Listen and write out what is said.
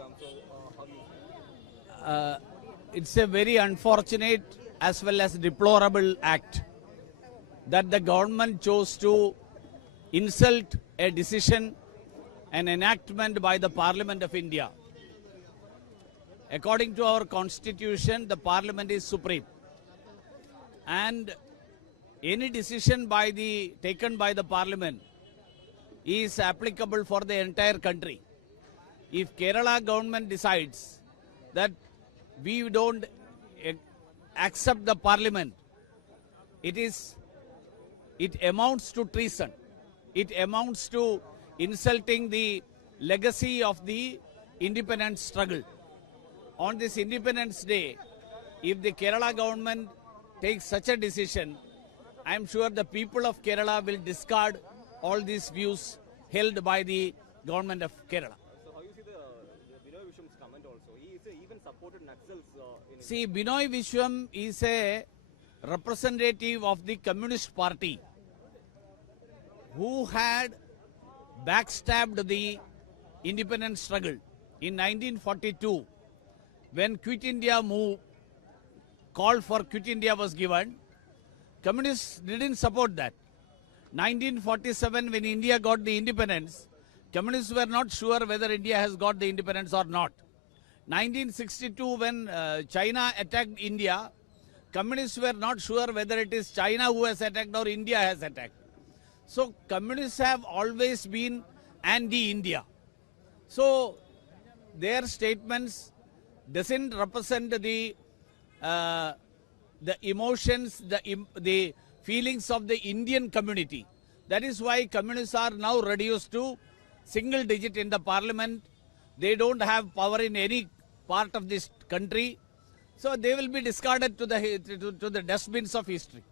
program. So, how do you see it? It's a very unfortunate as well as deplorable act that the government chose to insult a decision, an enactment by the Parliament of India. According to our constitution, the Parliament is supreme. And any decision taken by the Parliament is applicable for the entire country. If Kerala government decides that we don't accept the Parliament, it amounts to treason. It amounts to insulting the legacy of the independence struggle. On this Independence Day, if the Kerala government takes such a decision, I am sure the people of Kerala will discard all these views held by the government of Kerala. So, how do you see the Binoy Visham's comment also? He even supported Naxals in See, Binoy Vishwam is a representative of the Communist Party who had backstabbed the independence struggle. In 1942, when Quit India call for Quit India was given, Communists didn't support that. 1947, when India got the independence, Communists were not sure whether India has got the independence or not. 1962, when China attacked India, Communists were not sure whether it is China who has attacked or India has attacked. So Communists have always been anti-India. So their statements doesn't represent the emotions, the feelings of the Indian community. That is why Communists are now reduced to single digit in the Parliament. They don't have power in any part of this country. So they will be discarded to the dustbins of history.